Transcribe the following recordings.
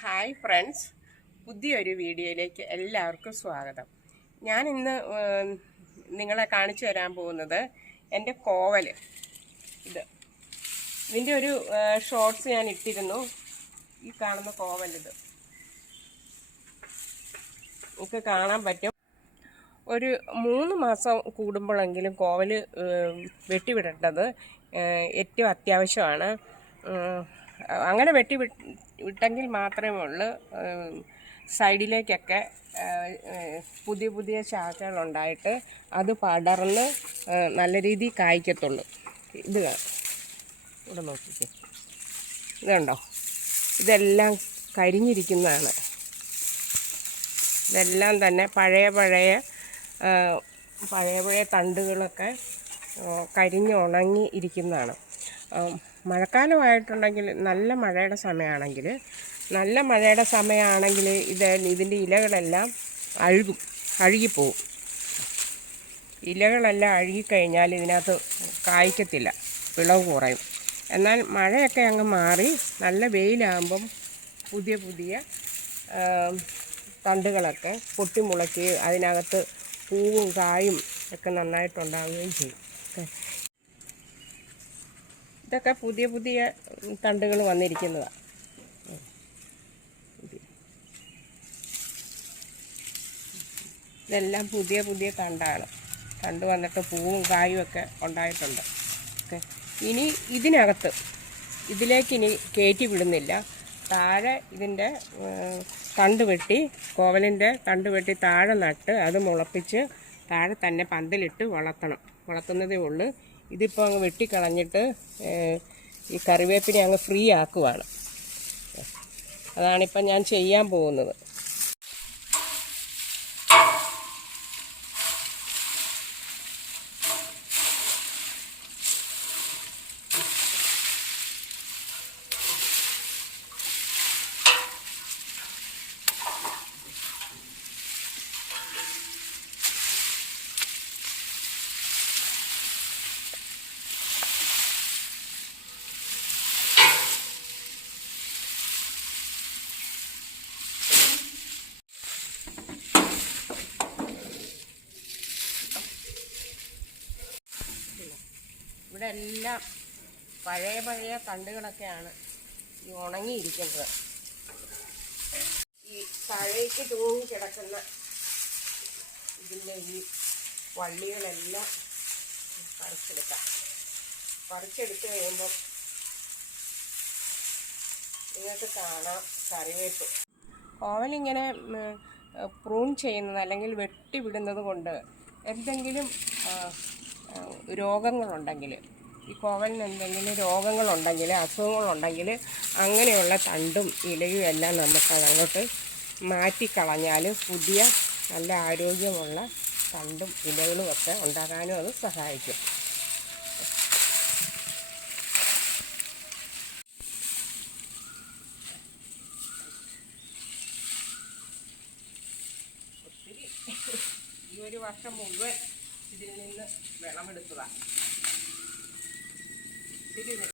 Hi friends പുതിയൊരു വീഡിയോയിലേക്ക് എല്ലാവർക്കും സ്വാഗതം. ഞാൻ ഇന്ന് നിങ്ങളെ കാണിച്ചു തരാൻ പോകുന്നത് എന്റെ കോവൽ. ഇത് ഇതിന്റെ ഒരു ഷോർട്ട്സ് ഞാൻ ഇട്ടിരുന്നു. ഈ കാണുന്ന കോവൽ ഇത്. നിങ്ങൾക്ക് കാണാൻ പറ്റും. ഒരു മൂന്ന് മാസം കൂടുമ്പോഴെങ്കിലും കോവൽ വെട്ടിവിടേണ്ടത് ഏറ്റവും അത്യാവശ്യമാണ്. അങ്ങനെ വെട്ടി വിട്ട് വിട്ടെങ്കിൽ മാത്രമേ ഉള്ളൂ. സൈഡിലേക്കൊക്കെ പുതിയ പുതിയ ശാഖകളുണ്ടായിട്ട് അത് പടർന്ന് നല്ല രീതിയിൽ കായ്ക്കത്തുള്ളൂ. ഇത്. ഇവിടെ നോക്കിക്കേ. ഇതുണ്ടോ? ഇതെല്ലാം കരിഞ്ഞിരിക്കുന്നതാണ്. ഇതെല്ലാം തന്നെ പഴയ പഴയ പഴയ പഴയ തണ്ടുകളൊക്കെ കരിഞ്ഞ് ഉണങ്ങി ഇരിക്കുന്നതാണ്. മഴക്കാലമായിട്ടുണ്ടെങ്കിൽ നല്ല മഴയുടെ സമയമാണെങ്കിൽ നല്ല മഴയുടെ സമയമാണെങ്കിൽ ഇത് ഇതിന്റെ ഇലകളെല്ലാം അഴുകും അഴുകിപ്പോവും ഇലകളെല്ലാം അഴുകിക്കഴിഞ്ഞാൽ ഇതിനകത്ത് കായ്ക്കത്തില്ല വിളവ് കുറയും എന്നാൽ മഴയൊക്കെ അങ്ങ് മാറി നല്ല വെയിലാകുമ്പം പുതിയ പുതിയ തണ്ടുകളൊക്കെ പൊട്ടിമുളയ്ക്കുകയും അതിനകത്ത് പൂവും കായും ഒക്കെ നന്നായിട്ടുണ്ടാവുകയും ചെയ്യും. ഇതൊക്കെ പുതിയ പുതിയ തണ്ടുകൾ വന്നിരിക്കുന്നതാണ് ഇതെല്ലാം പുതിയ പുതിയ തണ്ടാണ്. തണ്ട് വന്നിട്ട് പൂവും കായും ഒക്കെ ഉണ്ടായിട്ടുണ്ട്. ഓക്കെ. ഇനി ഇതിനകത്ത് ഇതിലേക്ക് ഇനി കയറ്റി വിടുന്നില്ല. താഴെ ഇതിന്റെ തണ്ട് വെട്ടി കോവലിന്റെ തണ്ട് വെട്ടി താഴെ നട്ട് അത് മുളപ്പിച്ച് താഴെ തന്നെ പന്തലിട്ട് വളർത്തണം. വളർത്തുന്നതേ ഉള്ളൂ. ഇതിപ്പോൾ അങ്ങ് വെട്ടിക്കളഞ്ഞിട്ട് ഈ കറിവേപ്പിനെ അങ്ങ് ഫ്രീ ആക്കുവാണ്. അതാണിപ്പം ഞാൻ ചെയ്യാൻ പോകുന്നത്. ഇവിടെ എല്ലാം പഴയ പഴയ തണ്ടുകളൊക്കെയാണ് ഈ ഉണങ്ങിയിരിക്കുന്നത്. ഈ താഴേക്ക് തൂങ്ങി കിടക്കുന്ന ഇതിന്റെ ഈ വള്ളികളെല്ലാം പറിച്ചെടുക്കാം. പറിച്ചെടുത്ത് കഴിയുമ്പോൾ നിങ്ങൾക്ക് കാണാം കറിവേപ്പ്. കോവലിങ്ങനെ പ്രൂൺ ചെയ്യുന്നത് അല്ലെങ്കിൽ വെട്ടിവിടുന്നത് കൊണ്ട് എന്തെങ്കിലും രോഗങ്ങളുണ്ടെങ്കിൽ ഈ കോവലിന് എന്തെങ്കിലും രോഗങ്ങളുണ്ടെങ്കിൽ അസുഖങ്ങളുണ്ടെങ്കിൽ അങ്ങനെയുള്ള തണ്ടും ഇലയും എല്ലാം നമുക്ക് അതങ്ങോട്ട് മാറ്റിക്കളഞ്ഞാൽ പുതിയ നല്ല ആരോഗ്യമുള്ള തണ്ടും ഇലകളും ഒക്കെ ഉണ്ടാകാനും അത് സഹായിക്കും. ഈ ഒരു വർഷം മുഴുവൻ ഇതിൽ നിന്ന് വിളവെടുക്കുക ഒത്തിരി വെ-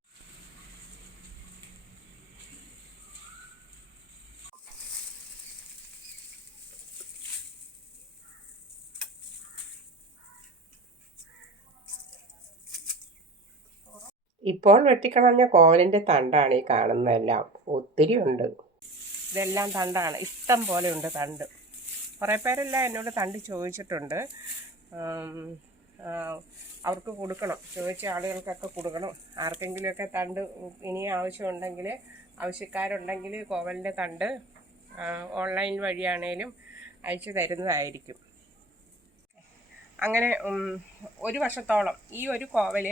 ഇപ്പോൾ വെട്ടിക്കളഞ്ഞ കോളിന്റെ തണ്ടാണ് ഈ കാണുന്നതെല്ലാം. ഒത്തിരി ഉണ്ട്. ഇതെല്ലാം തണ്ടാണ്. ഇഷ്ടം പോലെ ഉണ്ട് തണ്ട്. കുറേ പേരെല്ലാം എന്നോട് തണ്ട് ചോദിച്ചിട്ടുണ്ട്. അവർക്ക് കൊടുക്കണം. ചോദിച്ച ആളുകൾക്കൊക്കെ കൊടുക്കണം. ആർക്കെങ്കിലുമൊക്കെ തണ്ട് ഇനി ആവശ്യമുണ്ടെങ്കിൽ ആവശ്യക്കാരുണ്ടെങ്കിൽ കോവലിന്റെ തണ്ട് ഓൺലൈൻ വഴിയാണേലും അയച്ചു തരുന്നതായിരിക്കും. അങ്ങനെ ഒരു വർഷത്തോളം ഈ ഒരു കോവൽ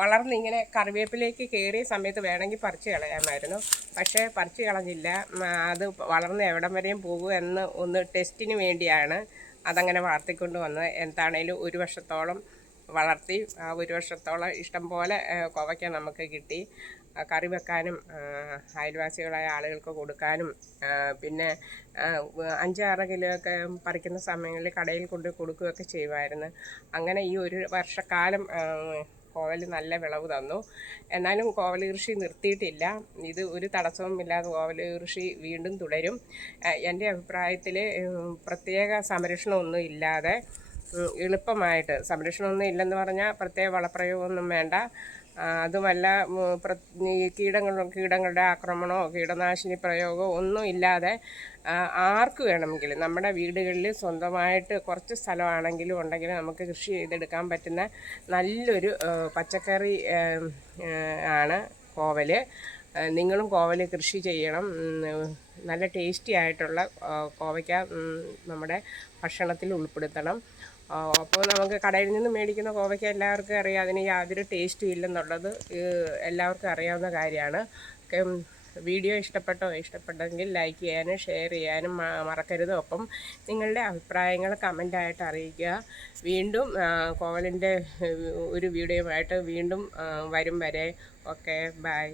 വളർന്നിങ്ങനെ കറിവേപ്പിലേക്ക് കയറിയ സമയത്ത് വേണമെങ്കിൽ പറിച്ചു കളയാമായിരുന്നു. പക്ഷേ പറിച്ചു കളഞ്ഞില്ല. അത് വളർന്ന് എവിടം വരെയും പോകുമെന്ന് ഒന്ന് ടെസ്റ്റിന് വേണ്ടിയാണ് അതങ്ങനെ വളർത്തിക്കൊണ്ട് വന്ന് എന്താണേലും ഒരു വർഷത്തോളം വളർത്തി ആ ഒരു വർഷത്തോളം ഇഷ്ടം പോലെ കോവയ്ക്ക നമുക്ക് കിട്ടി. കറി വെക്കാനും അയൽവാസികളായ ആളുകൾക്ക് കൊടുക്കാനും പിന്നെ അഞ്ചാറ് കിലോ ഒക്കെ പറിക്കുന്ന സമയങ്ങളിൽ കടയിൽ കൊണ്ട് കൊടുക്കുകയൊക്കെ ചെയ്യുമായിരുന്നു. അങ്ങനെ ഈ ഒരു വർഷക്കാലം കോവൽ നല്ല വിളവ് തന്നു. എന്നാലും കോവൽ കൃഷി നിർത്തിയിട്ടില്ല. ഇത് ഒരു തടസ്സവും ഇല്ലാതെ കോവൽ കൃഷി വീണ്ടും തുടരും. എന്റെ അഭിപ്രായത്തിൽ പ്രത്യേക സംരക്ഷണമൊന്നും ഇല്ലാതെ എളുപ്പമായിട്ട് സംരക്ഷണമൊന്നും ഇല്ലെന്ന് പറഞ്ഞാൽ പ്രത്യേക വളപ്രയോഗമൊന്നും വേണ്ട. അതുമല്ല ഈ കീടങ്ങളും കീടങ്ങളുടെ ആക്രമണമോ കീടനാശിനി പ്രയോഗമോ ഒന്നും ഇല്ലാതെ ആർക്ക് വേണമെങ്കിലും നമ്മുടെ വീടുകളിൽ സ്വന്തമായിട്ട് കുറച്ച് സ്ഥലമാണെങ്കിലും ഉണ്ടെങ്കിൽ നമുക്ക് കൃഷി ചെയ്തെടുക്കാൻ പറ്റുന്ന നല്ലൊരു പച്ചക്കറി ആണ് കോവൽ നിങ്ങളും കോവൽ കൃഷി ചെയ്യണം. നല്ല ടേസ്റ്റി ആയിട്ടുള്ള കോവയ്ക്ക നമ്മുടെ ഭക്ഷണത്തിൽ ഉൾപ്പെടുത്തണം. അപ്പോൾ നമുക്ക് കടയിൽ നിന്ന് മേടിക്കുന്ന കോവയ്ക്ക എല്ലാവർക്കും അറിയാം. അതിന് യാതൊരു ടേസ്റ്റും ഇല്ലെന്നുള്ളത് എല്ലാവർക്കും അറിയാവുന്ന കാര്യമാണ്. വീഡിയോ ഇഷ്ടപ്പെട്ടോ ഇഷ്ടപ്പെട്ടെങ്കിൽ ലൈക്ക് ചെയ്യാനും ഷെയർ ചെയ്യാനും മറക്കരുത്. ഒപ്പം നിങ്ങളുടെ അഭിപ്രായങ്ങൾ കമന്റായിട്ട് അറിയിക്കുക. വീണ്ടും കോവലിന്റെ ഒരു വീഡിയോയുമായിട്ട് വീണ്ടും വരും വരെ. Okay bye.